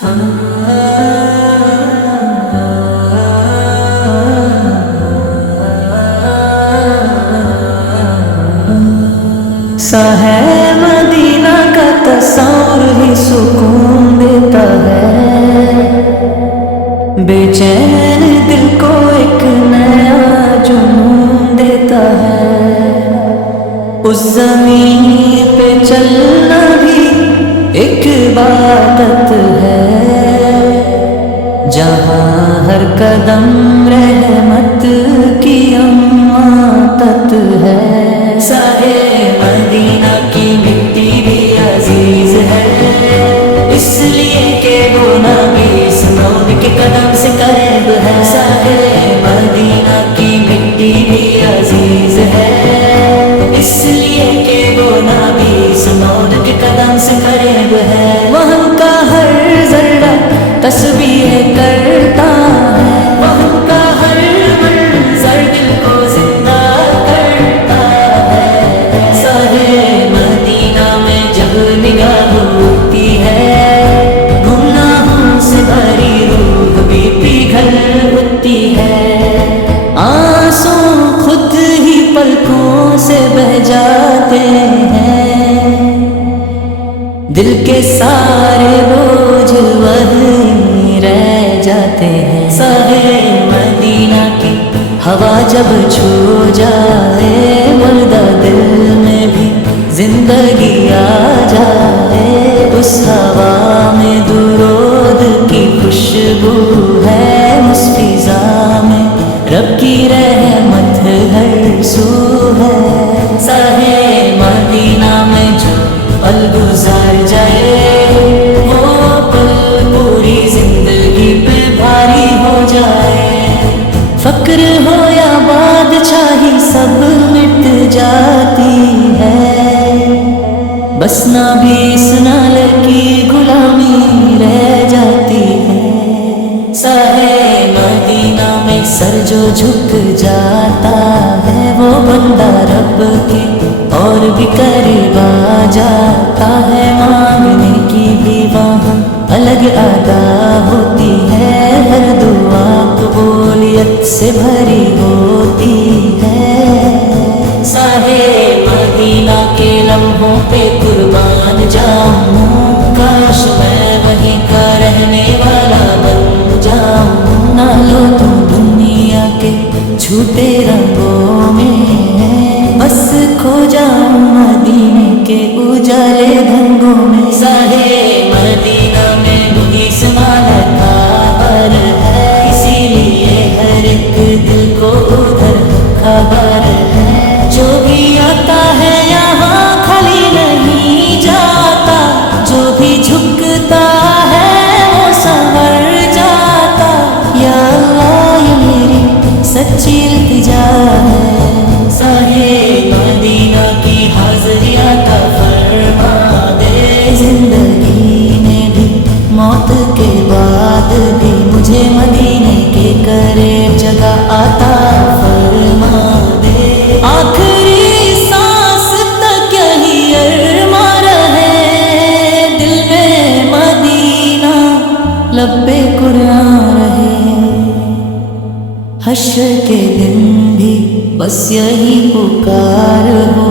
سا ہے مدینہ کا تصور ہی سکون دیتا ہے، بے چین دل کو ایک نیا جنون دیتا ہے۔ اس زمین پہ چلنا بھی ایک عبادت ہے، جہاں ہر قدم رحمت کی امانت ہے۔ سائے مدینہ کی مٹی بھی عزیز ہے، اس لیے کہ وہ نبی اسماعیل کے قدم سے قریب ہے۔ سائے مدینہ کی مٹی بھی عزیز ہے، اس لیے کہ وہ نبی اسماعیل کے قدم سے قریب ہے۔ وہاں کا ہر ذرہ تسبیح کرتا ہے، وہاں کا ہر منظر دل کو زندہ کرتا ہے۔ سارے مدینہ میں جب نگاہ ہوتی ہے، گناہوں سے بھری روح بھی پگھل اٹھتی ہے، آنسو خود ہی پلکوں سے بہہ جاتے ہیں، دل کے سارے بوجھ وہیں رہ جاتے ہیں۔ سارے مدینہ کی ہوا جب چھو جائے، مردہ دل میں بھی زندگی آ جائے، اس ہوا میں درود کی خوشبو ہے، اس فضا میں رب کی رحمت ہر سو ہے۔ سارے مدینہ میں جو پل گزار جائے، وہ پل پوری زندگی پہ بھاری ہو جائے، فقر ہو یا بادشاہی سب مٹ جاتی ہے، بس نبی اسماعیل کی غلامی رہ جاتی ہے۔ سائے مدینہ میں سر جو جھک جاتا ہے، وہ بندہ رب کے اور بھی قریب آ جاتا ہے، مانگنے کی بھی وہاں الگ ادا ہوتی ہے، ہر دعا قبولیت سے بھری ہوتی ہے۔ سارے مدینہ کے لمحوں پہ قربان جاؤں، کاش میں وہیں کا رہنے والا بن جاؤں، نہ لو تم دنیا کے جھوٹے رنگوں میں، بس کھو جاؤں مدینے کے اجالے رنگوں میں۔ سارے مدینہ میں وہی اسماعیل کا گھر ہے، اسی لیے ہر ایک دل کو ادھر خبر ہے، جو بھی آتا ہے یہاں خالی نہیں جاتا، جو بھی جھکتا ہے وہ سنور جاتا۔ یا اللہ یہ میری سچی التجا ہے، سارے مدینہ کی حاضری عطا فرما دے، زندگی میں بھی موت کے بعد بھی مجھے مدینے کے قریب جگہ عطا فرما دے، آخری سانس تک یہی ارمان رہے، دل میں مدینہ لب پہ قرآن رہے، حشر کے دن بھی بس یہی پکار ہو،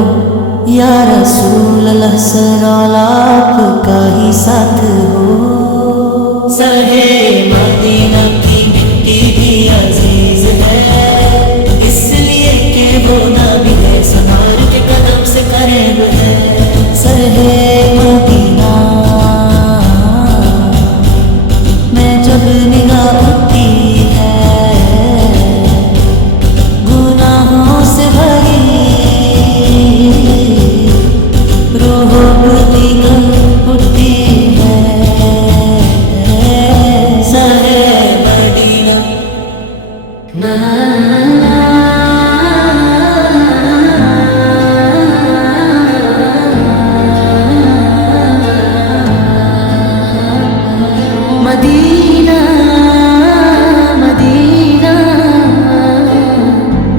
یا رسول اللہ صلی اللہ آپ کا ہی ساتھ ہو۔ سارے مدینہ کی مٹی بھی عزیز ہے، اس لیے کہ وہ نبی اسماعیل کے قدم سے قریب ہے۔ سارے مدینہ میں جب نگاہ اٹھتی ہے، گناہوں سے بھری روح پگھل اٹھتی ہے۔ سارے مدینہ مدینہ مدینہ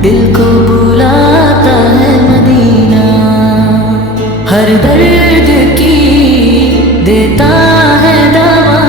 دل کو بلاتا ہے، مدینہ ہر درد کی دیتا ہے دوا،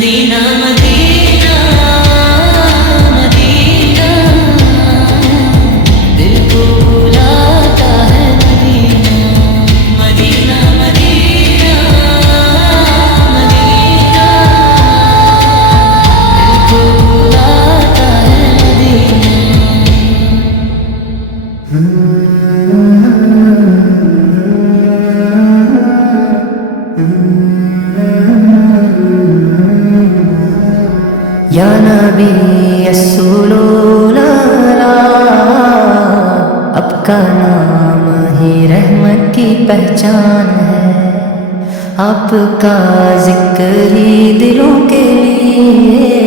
مدینہ مدینہ مدینہ دل کو بلاتا ہے مدینہ مدینہ مدینہ مدینہ دل کو بلاتا ہے مدینہ یا نبی رسول اللہ آپ کا نام ہی رحمت کی پہچان ہے آپ کا ذکر ہی دلوں کے لیے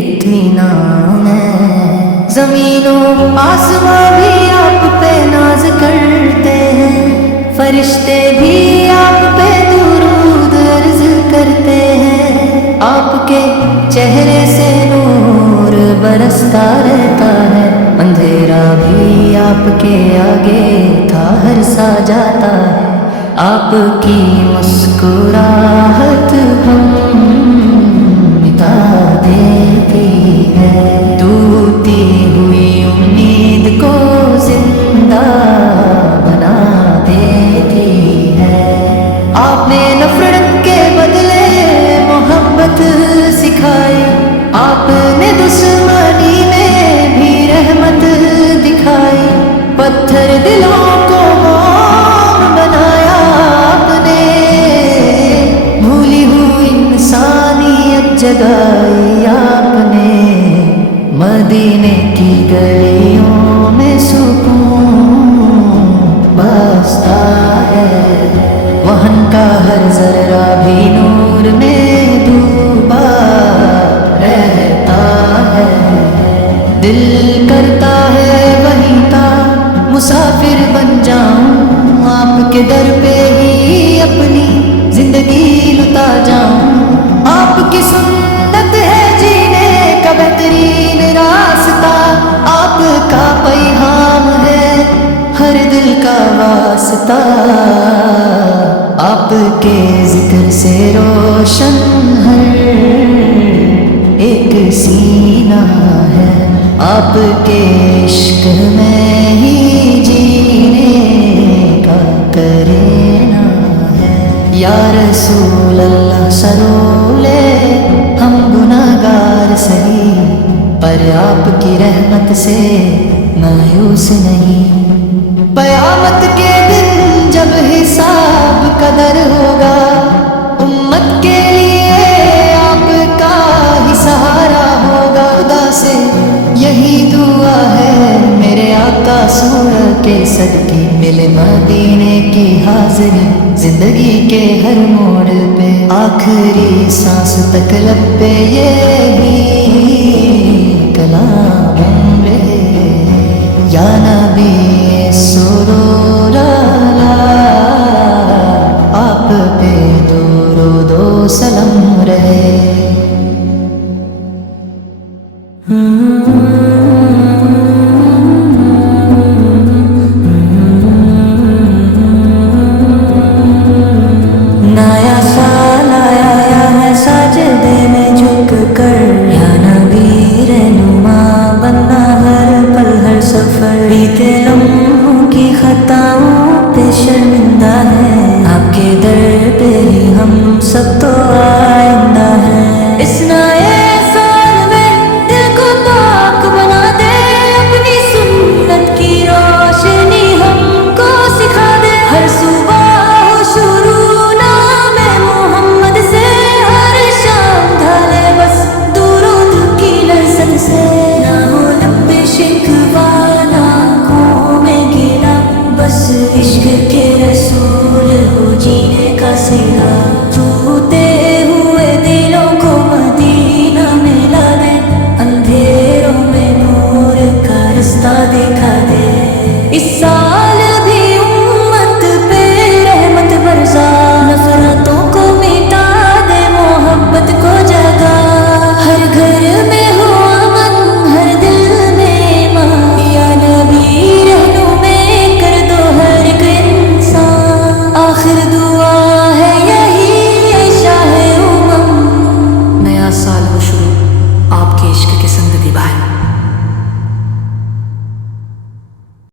اطمینان ہے زمین و آسمان بھی آپ پہ ناز کرتے ہیں فرشتے بھی آپ پہ درود عرض کرتے ہیں آپ کے چہرے سے نور برستا رہتا ہے اندھیرا بھی آپ کے آگے تھا ہر سا جاتا ہے آپ کی مسکراہٹ ہم مٹا دیتی ہے ٹوٹی ہوئی امید کو زندہ بنا دیتی ہے آپ نے نفرت کے بدلے محبت سکھائی آپ نے دشمنی میں بھی رحمت دکھائی پتھر دلوں کو موم بنایا آپ نے بھولی ہوئی انسانیت جگائی آپ نے مدینے کی گلیوں میں سکون بستا ہے وہن کا ہر ذرہ بھی نور میں ڈوبا رہتا ہے دل کرتا ہے وہیں تا مسافر بن جاؤں آپ کے در پہ ہی اپنی زندگی لٹا جاؤں آپ کی سنت ہے جینے کا بہترین راستہ آپ کا پیغام ہے ہر دل کا واسطہ آپ کے ذکر سے روشن ہر ایک سینہ ہے آپ کے عشق میں ہی جینے کا کرینا ہے یا رسول اللہ سرولے ہم گناہگار سہی پر آپ کی رحمت سے مایوس نہیں قیامت کے دن جب حساب قدر ہوگا امت کے لیے آپ کا ہی سہارا ہوگا خدا سے یہی دعا ہے میرے آقا سورہ کے صدقے ملے مدینے کی حاضری زندگی کے ہر موڑ پہ آخری سانس تک لب پہ یہی کلام رہے یا نبی سرور آپ پہ درود و سلام رہے نیا سال آیا ہے سجدے میں جھک کر یا نبی رہنما بننا ہر پل ہر سفر بیتے لمحوں کی خطاؤں پہ شرمندہ ہے آپ کے در پہ ہی ہم سب تو آئندہ ہیں اس نئے سال میں دل کو پاک بنا دے اپنی سنت کی روشنی ہم کو سکھا دے ہر صبح ہو شروع نام محمد سے ہر شام ڈھالے بس درود کی لذت سے نہ ہو لب پہ شکوہ نہ آنکھوں میں گیلا بس عشق کے رسول ہو جینے کا سلا